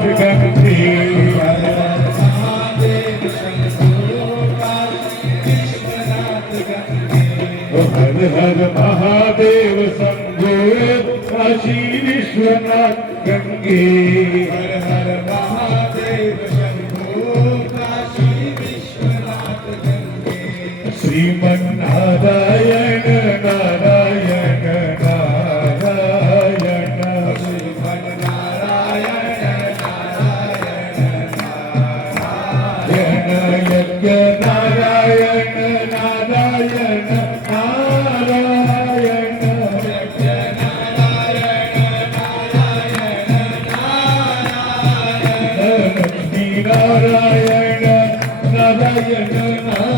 गंगे हर हर महादेव शंभो काशी विश्वनाथ गंगे हर हर महादेव शंभो काशी विश्वनाथ गंगे श्रीमन्नारायण नारायण नारायण श्रीमन्नारायण नारायण नारायण यज्ञ नारायण नारायण नारायण लक्ष्मी नारायण नारायण नारायण